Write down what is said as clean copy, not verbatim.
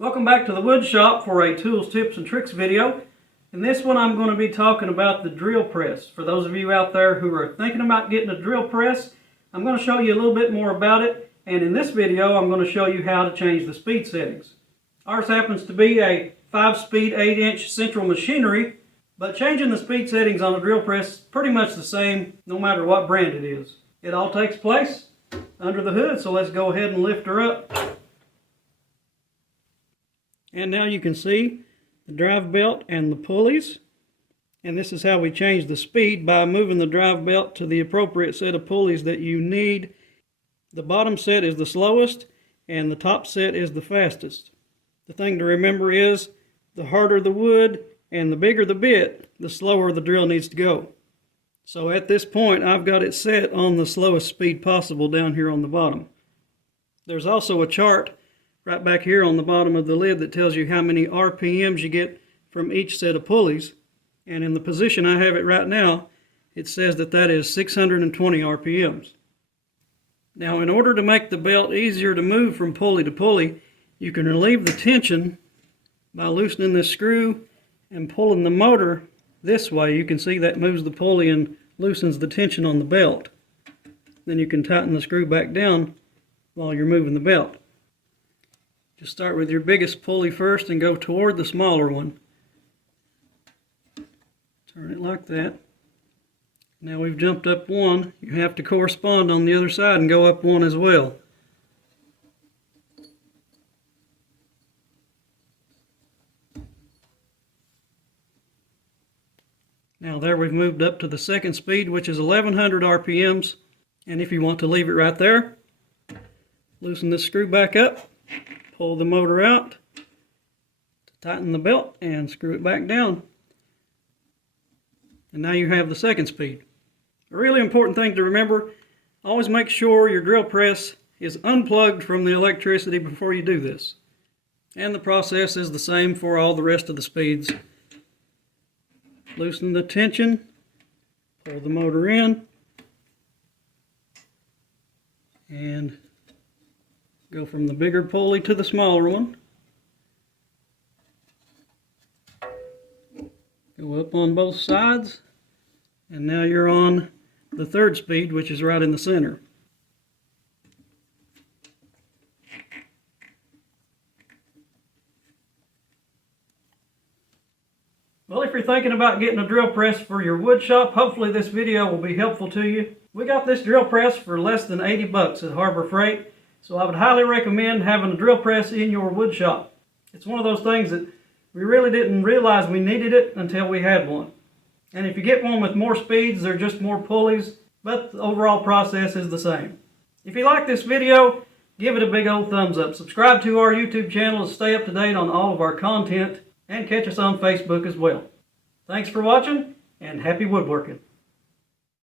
Welcome back to the wood shop for a tools, tips, and tricks video. In this one I'm going to be talking about the drill press. For those of you out there who are thinking about getting a drill press, I'm going to show you a little bit more about it, and in this video I'm going to show you how to change the speed settings. Ours happens to be a 5-speed 8-inch central machinery, but changing the speed settings on a drill press is pretty much the same no matter what brand it is. It all takes place under the hood, so let's go ahead and lift her up. And now you can see the drive belt and the pulleys. And this is how we change the speed, by moving the drive belt to the appropriate set of pulleys that you need. The bottom set is the slowest and the top set is the fastest. The thing to remember is the harder the wood and the bigger the bit, the slower the drill needs to go. So at this point I've got it set on the slowest speed possible down here on the bottom. There's also a chart right back here on the bottom of the lid that tells you how many RPMs you get from each set of pulleys. And in the position I have it right now, it says that that is 620 RPMs. Now, in order to make the belt easier to move from pulley to pulley, you can relieve the tension by loosening this screw and pulling the motor this way. You can see that moves the pulley and loosens the tension on the belt. Then you can tighten the screw back down while you're moving the belt. Just start with your biggest pulley first and go toward the smaller one. Turn it like that. Now we've jumped up one. You have to correspond on the other side and go up one as well. Now there we've moved up to the second speed, which is 1100 RPMs. And if you want to leave it right there, loosen this screw back up. Pull the motor out to tighten the belt and screw it back down. And now you have the second speed. A really important thing to remember, always make sure your drill press is unplugged from the electricity before you do this. And the process is the same for all the rest of the speeds. Loosen the tension, pull the motor in, and go from the bigger pulley to the smaller one. Go up on both sides, and now you're on the third speed, which is right in the center. Well, if you're thinking about getting a drill press for your wood shop, hopefully this video will be helpful to you. We got this drill press for less than 80 bucks at Harbor Freight. So I would highly recommend having a drill press in your wood shop. It's one of those things that we really didn't realize we needed it until we had one. And if you get one with more speeds, they're just more pulleys, but the overall process is the same. If you like this video, give it a big old thumbs up. Subscribe to our YouTube channel to stay up to date on all of our content, and catch us on Facebook as well. Thanks for watching, and happy woodworking.